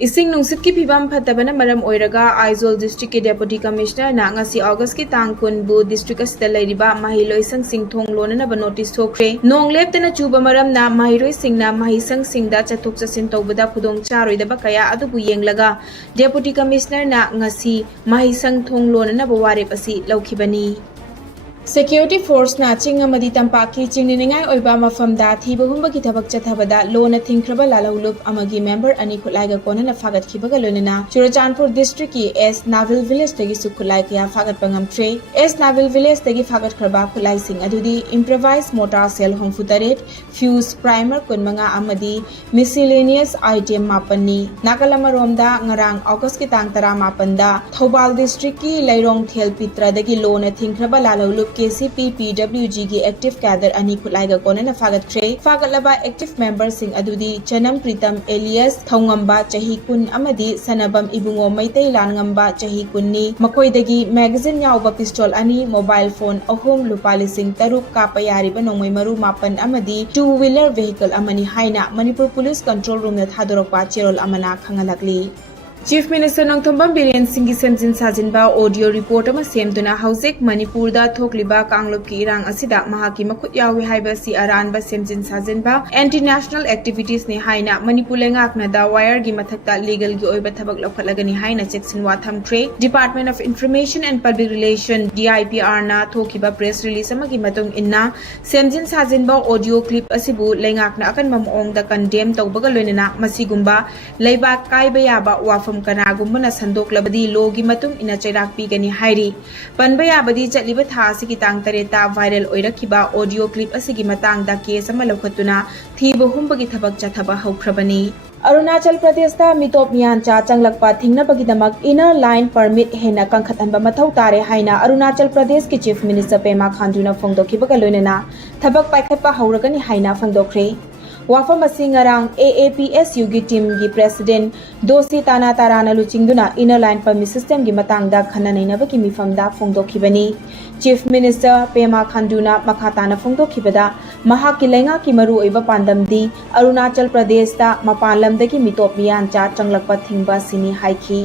इसिंग नुंसित की फिवम फतबना मरम ओइरगा आइजोल डिस्ट्रिक्ट के डेप्यूटी कमिश्नर ना ngasi अगस्त की तांग कुनबु डिस्ट्रिक्ट असिदा लैरिबा महिलोइसंग सिंगथोंग लोननबा नोटिस थोख्रे नोंगलेपतना चुबा मरमना महिरोइसिंगना महिसंग सिंगदा चथोक चसिन तौबदा खुदोंग चारोइदबा कया अदुबु येंगलगा डेप्यूटी कमिश्नर ना ngasi महिसंग थोंग लोननबा वारेप असि लौखिबनी Security Force na ching amadi tampaki chingningai oiba mafamda thibahumba ki thabak chathabada lona thingkraba lalahulup amagi member ani khulaiga konana fagat khibaga lonina Churachandpur district ki S Naval village tagi su khulai kya fagat pangam tre S Naval village tagi fagat khraba khulai sing adudi improvised mortar shell homfutaret fuse primer kunmanga amadi miscellaneous item mapani nakalama romda ngarang August ki tang tara mapanda Thobal district ki Lairong Thel Pitra dagi lona thingkraba lalahulup KCP PWG की active cadre अनि खुलाइगा कोनना फागतख्रे फागलबा active member सिंग अदुदी Chanam Pritam alias Thoungamba चही कुन अमदी सनबम इबुंगो मैतै लानगंबा चही कुन्नी मकोइदगी मैगजीन यावबा पिस्टल अनि मोबाइल फोन अहोम लुपा लिसिंग तरुक कापा यारिबा नोंमै मरु मापन अमदी टू व्हीलर वेहिकल अमनी हाइना मणिपुर पुलिस कंट्रोल रूम दा थादोरकपा चेरोल अमना खंगलकली Chief Minister Nongthombam Biren Singhi Semjin Sajinba audio report ama semduna hauzik Manipur da thokliba kanglop ki irang asida mahaki makhut yawi haiba si aranba semjin sajinba anti-national activities ni haina Manipur lengakna da wire gi mathakta legal gi oiba thabak lokhalagani haina cheksin watham tre Department of Information and Public Relations DIPR na thokiba press release ama gi matung inna semjin sajinba audio clip asibu lengakna akan mamong da condemn tawbaga loinana masigumba leiba kaiba yaba wafam कनागुम्बना संदोक्लबदी लोगी मतुंग इना चैराक पीगनी हाइरी पनबा याबदी चटलिबा था असिगी तांग तरेता viral ओइरखिबा audio clip असिगी मतांगदा case अमा लौखतुना थीब हुंबगी थबक चथबा हौख्रबनी अरुणाचल प्रदेश दा मितोप मियानचा चंगलकपा थिंगनबगीदमक inner line permit हेना कंखतनबा मथौ तारे हाइना अरुणाचल प्रदेश की chief minister Pema खांडुना फोंदोखिबगा लोइनना थबक पाइखतपा हौरगनी हाइना फोंदोख्रे वाफम सिंगरांग AAPSU की team की president दोसी ताना Tarana लुचिंगदुना inner line permit system की मतंगदा खननैनब की मिफमदा फोंदोखिबनी चीफ मिनिस्टर पेमा खांडुना मखाताना फोंदोखिबदा महाकी लेंगा की मरु ओइबा पांदमदी अरुणाचल प्रदेश दा मपान लमदगी मितोप मियानचा चंगलकपा थिंगबा सिनी हाइखी